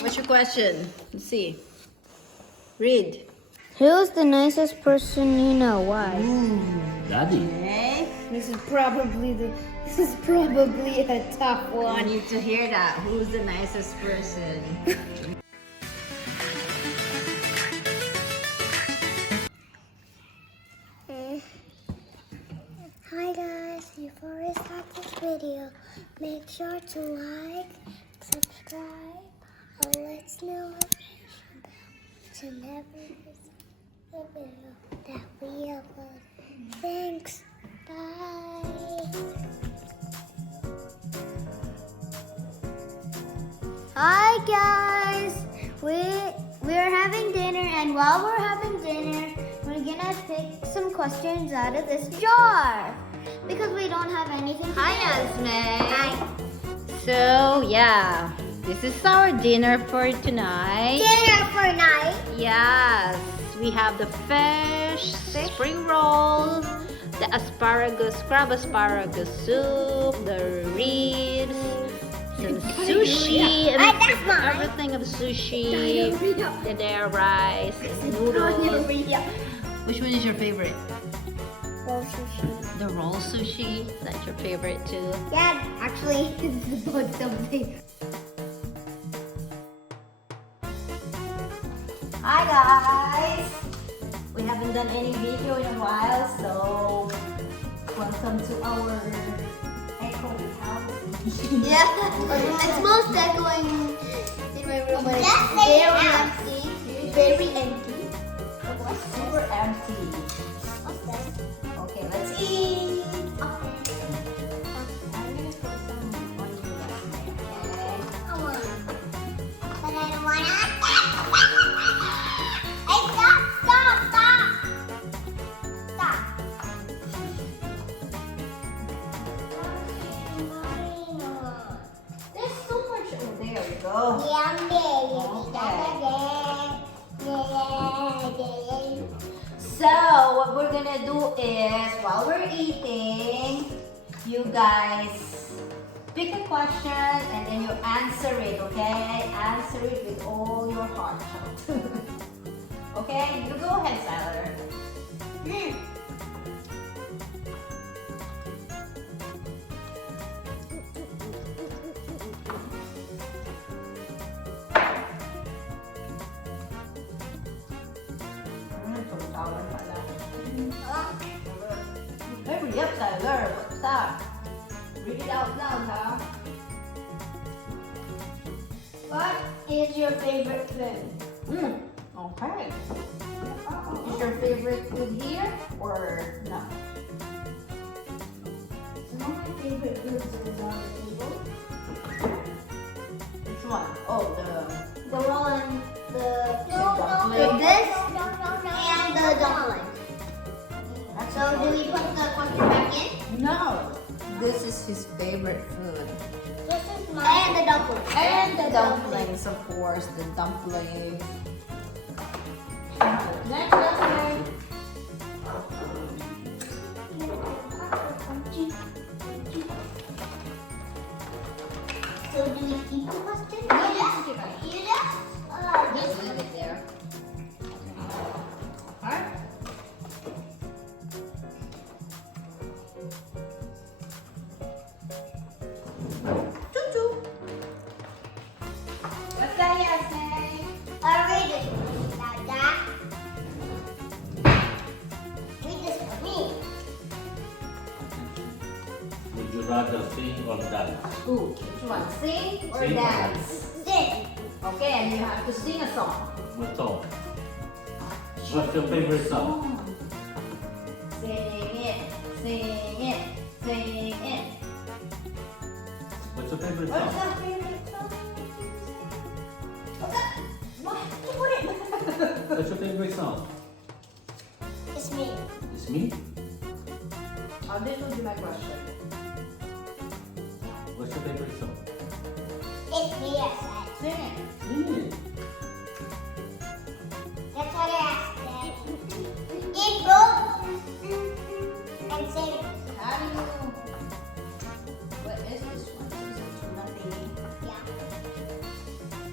What's your question? Let's see. Read. Who's the nicest person you know? Why? Daddy. Okay. This is probably a tough I one. need to hear that. Who's the nicest person? Hi guys, before we start this video, make sure to like, subscribe, or let notification bell to never miss the video that we upload. Thanks, bye. Hi guys, we're having dinner, and while we're having dinner, we're gonna pick some questions out of this jar because we don't have anything. Hi, Esme. Hi. So, yeah. This is our dinner for tonight. Dinner for night. Yes. We have the fish, spring rolls, the asparagus, crab asparagus soup, the ribs, some sushi, that's mine. everything of sushi, and there rice, and noodles. Which one is your favorite? Roll sushi. The roll sushi. That's your favorite too. Yeah, actually, it's about something. Hi guys! We haven't done any video in a while, so welcome to our echoing house. Yeah, it's most echoing in my room. It's very empty. Very empty. Super empty. Okay, let's eat. I'm gonna put some on you guys, okay? But I don't wanna. Hey, stop! There's so much. Oh, there we go. So what we're gonna do is, while we're eating, you guys pick a question and then you answer it, okay? Answer it with all your heart. Okay, you go ahead, Tyler. Hurry up, Tyler. What's up? Read it out loud, huh? What is your favorite food? Okay. Is your favorite food here or no? Some of my favorite foods is on the table. Which one? Oh, The one, dumpling. this and the dumpling. So do we put the question back in? No. This is his favorite food. This is mine. And the dumpling. And the dumplings, of course. The dumplings. Next dumpling. So do we keep the question? Just leave it there. Alright. Choo-choo. What's that, Yasmin? I'll read it. Dada. Read this for me. Would you rather sing or dance? Ooh, which one? Sing or Sing. dance? Sing. Okay, and you have to sing a song. What song? What's your favorite song? Sing it, sing it, sing it. What's your favorite What's song? your favorite song? What? What's your favorite song? It's me. It's me? Oh, this will be my question. What's your favorite song? It's me, I said. Sing it. Sing it. That's what I asked, Daddy. It broke and sing it. How do you... What is this one? Is it nothing? Yeah.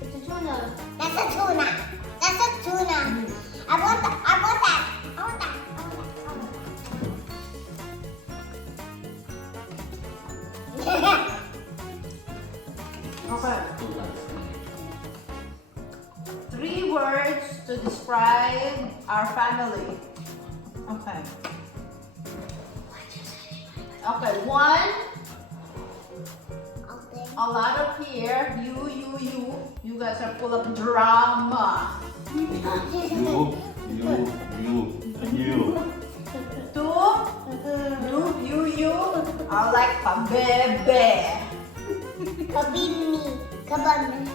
It's a tuna. That's a tuna. That's a tuna. I want that. I want that. I want that. I want that. Okay. Too last. 3 words to describe our family. Okay. Okay, 1. A lot of here. You guys are full of drama. You. 2. You are like pabebe. Kabini. Kabami.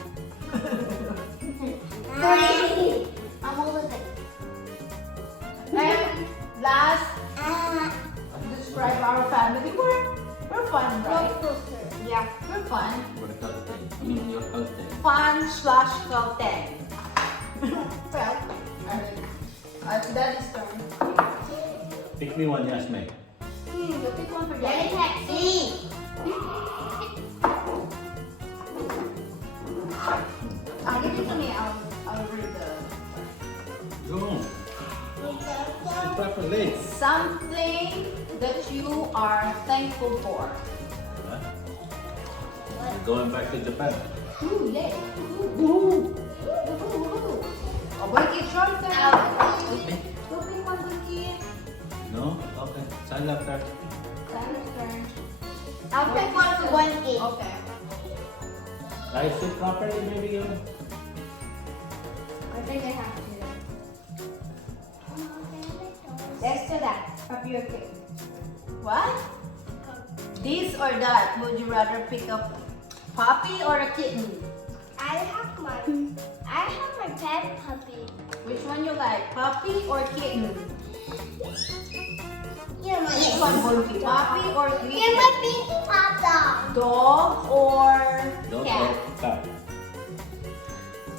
3. I'm all of it. And last, describe our family. We're fun, right? Yeah, we're fun. What a culture. I mean, your culture. Fun/Calten. Well, Daddy's turn. Pick me one, Yasmin. You pick one for Daddy Daddy. taxi. Give it to me. I'll read the Go. Sit properly. something that you are thankful for. What? You're going back to Japan. Ooh, yay. Ooh. Oh, Bunky, it's your turn. Okay. Go pick one, Bunky. No? Okay. Sign up there. Daddy's turn. I'll pick one for 1 Okay. I sit properly, maybe you. I think I have to. Next to that, puppy or kitten? What? This or that? Would you rather pick a puppy or a kitten? I have my pet puppy. Which one you like? Puppy or kitten? You're my Which one, Bunky? Puppy or You're kitten? my baby papa. Dog or Don't cat? cat.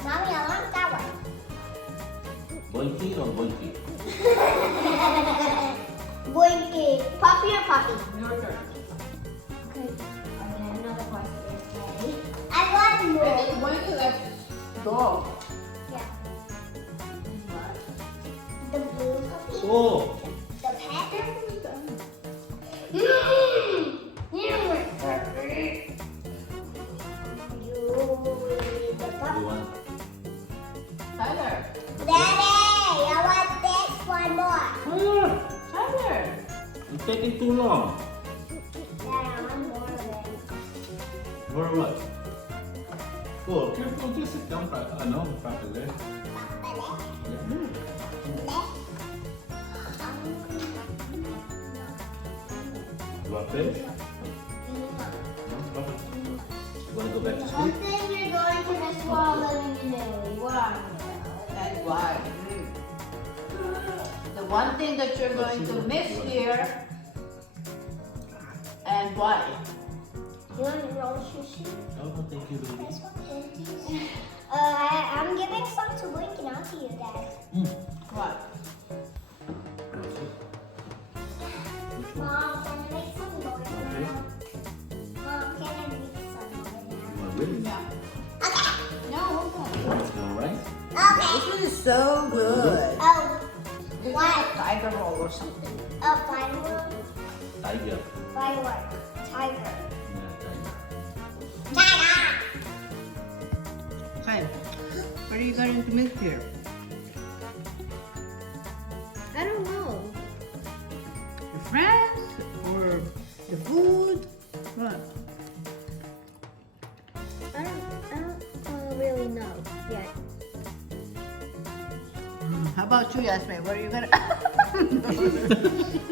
Mommy, I want that one. Boinky or boinky? Boinky. Puppy or puppy? Your turn. Okay. Another question. Ready? I want I more. think Bunky likes dog. Yeah. The blue puppy. Oh! The pet. The puppy. You want? Tyler. Daddy, I want this one more. Tyler. It's taking too long. Dad, I want more of it. For what? Oh, careful, just sit down properly. Yeah. You want fish? No? Okay. You want to go back to One sleep? thing you're going to miss while living in Italy. What? And why? The one thing that you're going to miss here and why? You want to roll sushi? Oh, thank you, baby. This one, please. I'm giving some to Blink and not to you, Dad. What? What's it? Which one? Mom, can I make some noise Okay. now? Mom, can I make some noise You want really? Yeah. now? Okay. No, okay. All right. Okay. This one is so good. Oh, It's what? like a tiger roll or something. Firework. Tiger. Firework. Tiger. Yeah, tiger. Tiger. Okay. What are you going to miss here? I don't know. Your friends or the food? What? I don't really know yet. How about you, Yasmin? What are you gonna?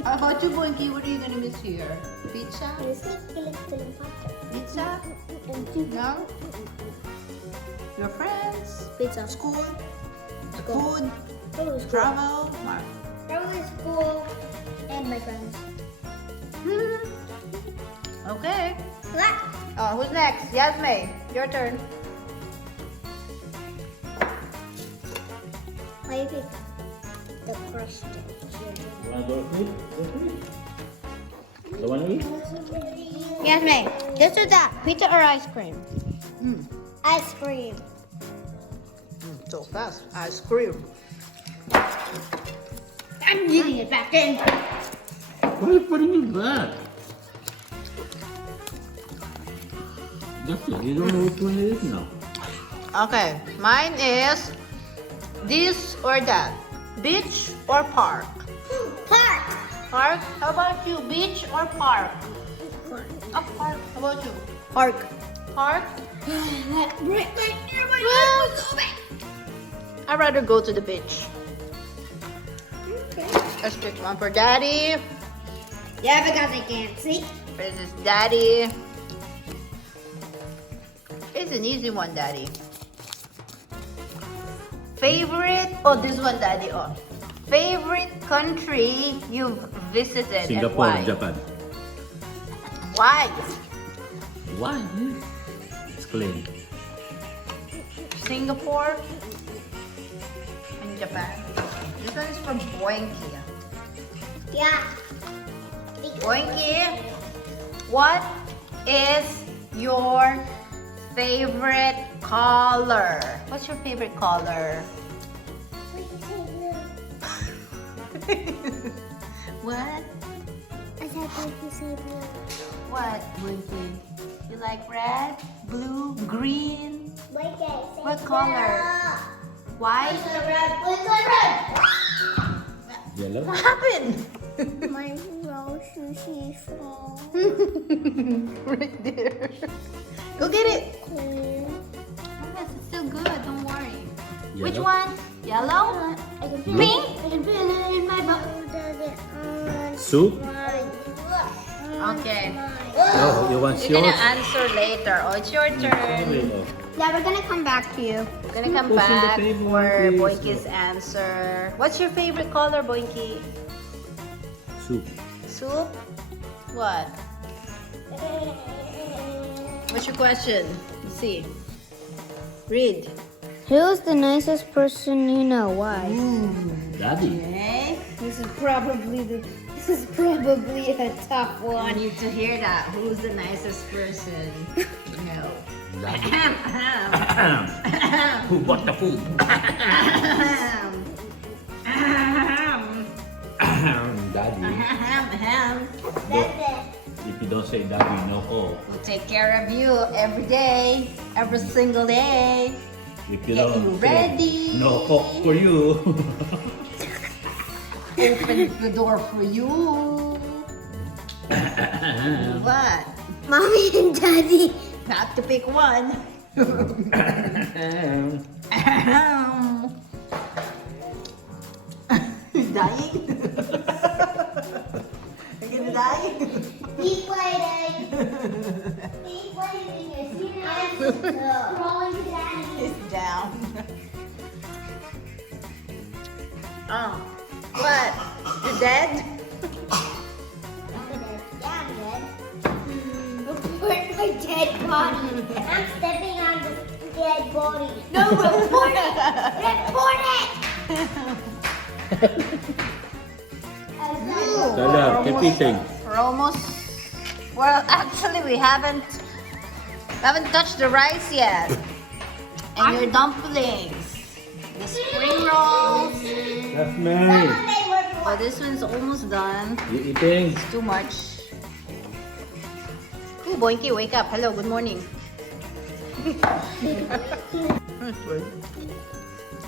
How about you, Bunky? What are you gonna miss here? Pizza? Pizza? No? Your friends? Pizza. School? The School. food? Probably school. Travel? What? Probably school and my friends. Okay. Oh, who's next? Yasmin, your turn. I pick the question. You want to go to sleep? Go to sleep. You want to eat? Yasmin, this or that? Pizza or ice cream? Ice cream. So fast. Ice cream. I'm getting it back in. Why are you putting it back? That's it. You don't know which one it is now. Okay, mine is this or that. Beach or park? Park. Park? How about you? Beach or park? Oh, park. How about you? Park. Park? That right near my Well, nose was open. I'd rather go to the beach. Okay. Let's pick one for Daddy. Yeah, because I can't see. This is Daddy. It's an easy one, Daddy. Favorite? Oh, this one, Daddy. Oh, favorite country you've visited Singapore and and Japan. why? Why? Explain. Singapore and Japan. This one is from Boinky. Yeah. Boinky, what is your favorite color? What's your favorite color? What? I said like you say blue. What, Boinky? You like red, blue, green? Wait, guys. What color? White? Yellow? What happened? My rose sushi small. Right there. Go get it. Mm. Oh, it's still good. Don't worry. Yellow? Which one? Yellow? I can feel Pink? it. I can feel it in my butt. Does it on Soup? mine? Okay. Oh, you want You're gonna yours? answer later. Oh, it's your turn. Yeah, we're gonna come back to you. We're gonna come Push on the back table, for please. Boinky's answer. What's your favorite color, Boinky? Soup. Soup? What? What's your question? Let's see. Read. Who's the nicest person you know? Why? Daddy. Okay. This is probably a tough I one. need to hear that. Who's the nicest person? No. Daddy. Who bought the food? Daddy. If you don't say daddy, no call. We'll take care of you every day, every single day. If you Get don't you say, ready. no cook for you. Open the door for you. What? Mommy and Daddy. Have to pick one. Dying? Are you gonna die? Keep waiting. Keep waiting. You see that? Crawling to daddy. It's down. Oh. What? You dead? Yeah, I'm good. Report my dead body. I'm stepping on the dead body. No, report it. Report it! Dada, keep eating. We're almost. Well, actually, we haven't touched the rice yet. And your dumplings, the spring rolls. That's nice. Oh, this one's almost done. You eating? It's too much. Ooh, Boinky, wake up. Hello, good morning. You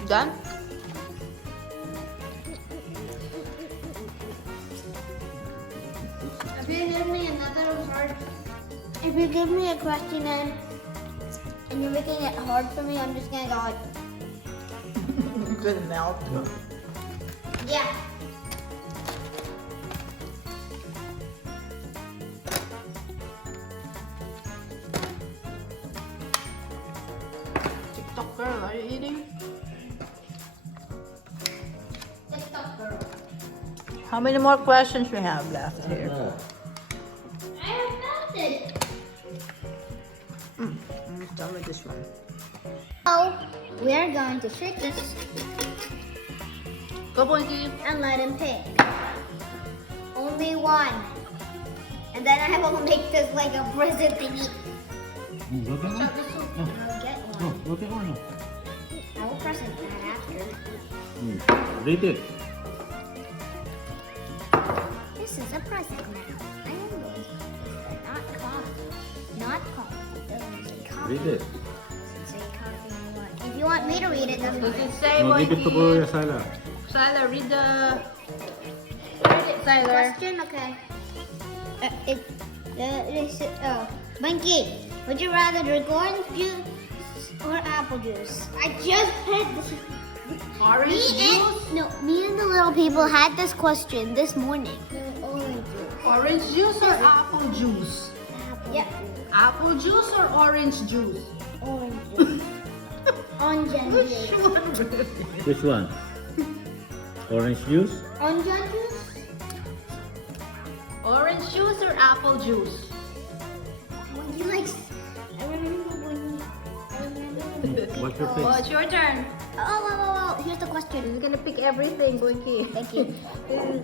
done? If you give me another hard, if you give me a question and you're making it hard for me, I'm just gonna go like, It's gonna melt. yeah. TikTok girl, are you eating? TikTok girl. How many more questions we have left here? I have melted. I'm done with this one. So we are going to shake this Go, Boinky. and let him pick. Only one. And then I will make this like a present thingy. Look at one. I'll get one. Oh, look at one. I will press it after. Read it. This is a present now. I am going to not coffee. Not coffee. Doesn't say coffee. Read it. Doesn't say coffee. If you want me to read it, that's Does fine. it say No, give it to Boinky? Kuya Sala. Siler, read it, Siler. Question, okay. Monkey, would you rather drink orange juice or apple juice? I just had this. Orange juice? Me and the little people had this question this morning. Orange juice. Orange juice or apple juice? Yep. Apple juice or orange juice? Orange juice. Orange juice. Which one? Orange juice? Orange juice? Orange juice or apple juice? When you like, I remember when. What's your Oh, face? it's your turn. Oh, here's the question. He's gonna pick everything, Boinky. Thank you.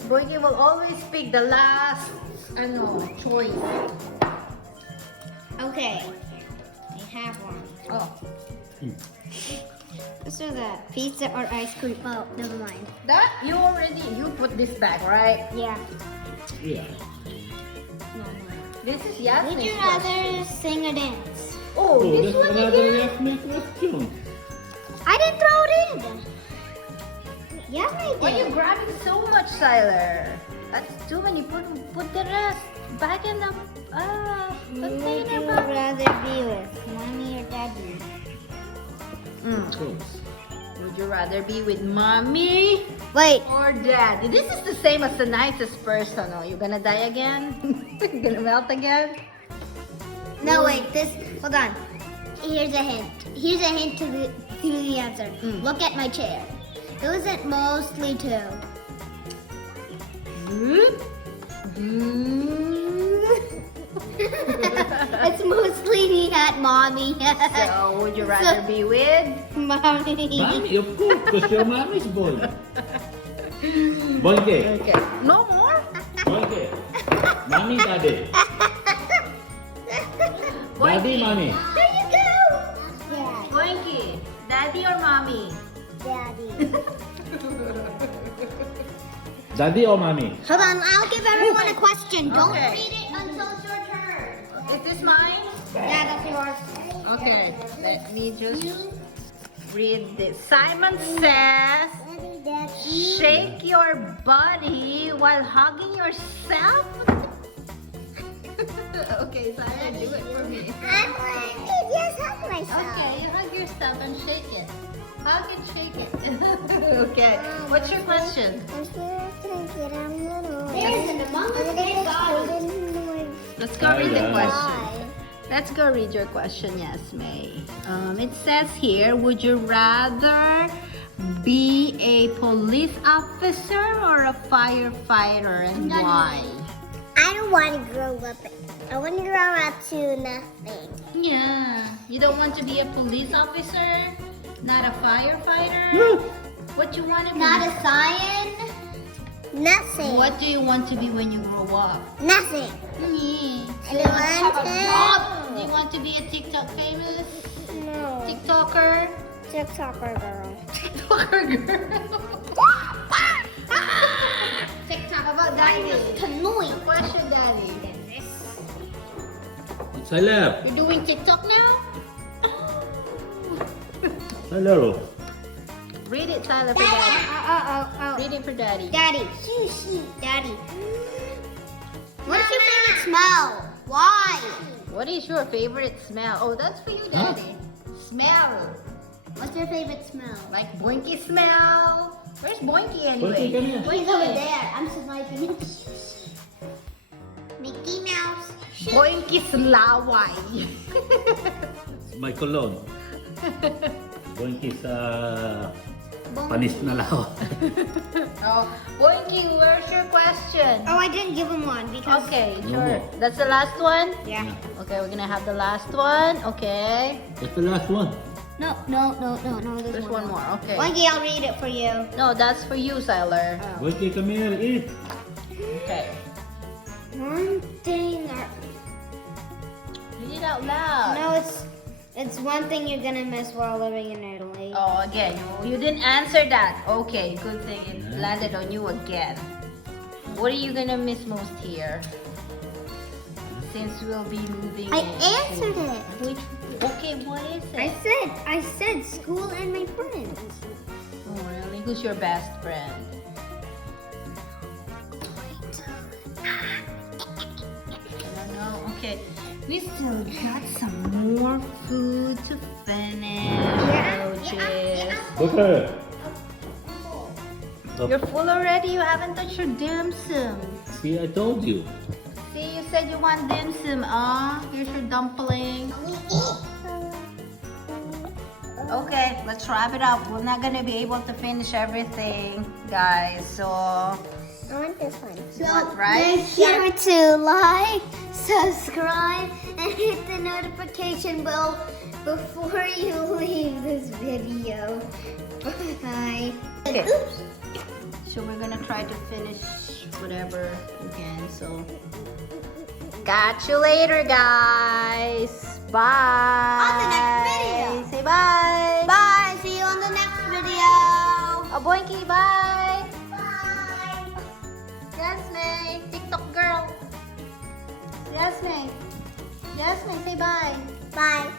Boinky will always pick the last, choice. Okay. I have one. Oh, This is a pizza or ice cream. Oh, never mind. that you put this back, right? Yeah. Yeah. No. This is Would Yasmin's you rather sing or dance? Oh, Oh, this that's one another again? Yasmin question. I didn't throw it in. Yes, I Why are you did. grabbing so much, Siler? That's too many. Put the rest back in the Would container. you Back. rather be with mommy or daddy? Close. Would you rather be with mommy Wait. or daddy? This is the same as the nicest person. Oh, you gonna die again? You gonna melt again? No, wait. Hold on. Here's a hint. Here's a hint to the answer. Look at my chair. Who is it mostly to? It's mostly at mommy. So, would you rather be with? Mommy. Mommy, of course, because your mommy's boy. Boinky. Okay. No more? Boinky. Mommy, daddy. Daddy, mommy. There you go. Yeah, Boinky, daddy or mommy? daddy. Daddy or mommy? Hold on, I'll give everyone a question. Don't Okay. read it until it's your turn. Is this mine? Yeah, that's yours. Okay. Let me just read this. Simon says, shake your body while hugging yourself. Okay, Simon, do it for me. I'm going to just hug myself. Okay, you hug yourself and shake it. Hug and shake it. Okay. What's your question? There's an Among Us dead body. Let's go read the Hi, question. Let's go read your question, Yasmay. It says here, would you rather be a police officer or a firefighter and why? I don't want to grow up. I want to grow up to nothing. Yeah. You don't want to be a police officer? Not a firefighter? What you want to be? Not a scion. Nothing. What do you want to be when you grow up? Nothing. Yeah. I don't want to. Do you want to be a TikTok famous? No. TikToker? TikToker girl. TikToker girl. TikTok about daddy? Canoeing. Question, Daddy. Salam. You're doing TikTok now? Hello. Read it, Tyler, for Daddy. Read it for Daddy. Daddy. Daddy. What is your favorite smell? Why? What is your favorite smell? Oh, that's for you, Huh? Daddy. Smell. What's your favorite smell? Like Boinky smell. Where's Boinky Boinky, come anyway? here. He's over there. I'm swiping. Mickey Mouse. Boinky slaway. My cologne. Boinky's panis na lao. Oh, Boinky, where's your question? Oh, I didn't give him one because. Okay, No sure. more. That's the last one? Yeah. Okay, we're gonna have the last one. Okay. That's the last one. No. There's one more. Okay. Monkey, I'll read it for you. No, that's for you, Siler. Boinky, come here, eat. Okay. One thing or Read it out loud. no, it's one thing you're gonna miss while living in Italy. Oh, again, you didn't answer that. Okay, good thing it landed on you again. What are you gonna miss most here? Since we'll be moving. I answered it. Which? Okay, what is it? I said school and my friends. Oh, really? Who's your best friend? I don't know. Okay, we still got some more food to finish. Roaches. Look at it. You're full already. You haven't touched your dim sum. See, I told you. See, you said you want dim sum. Here's your dumpling. Okay, let's wrap it up. We're not gonna be able to finish everything, guys. So, I want this one. what, right? Make sure to like, subscribe, and hit the notification bell before you leave this video. Bye. Okay. So we're gonna try to finish whatever we can. So, catch you later, guys. Bye. On the next video. Say bye. Bye. See you on the next video. A boinky, bye. Bye. Yasmin, TikTok girl. Yasmin. Yasmin, say bye. Bye.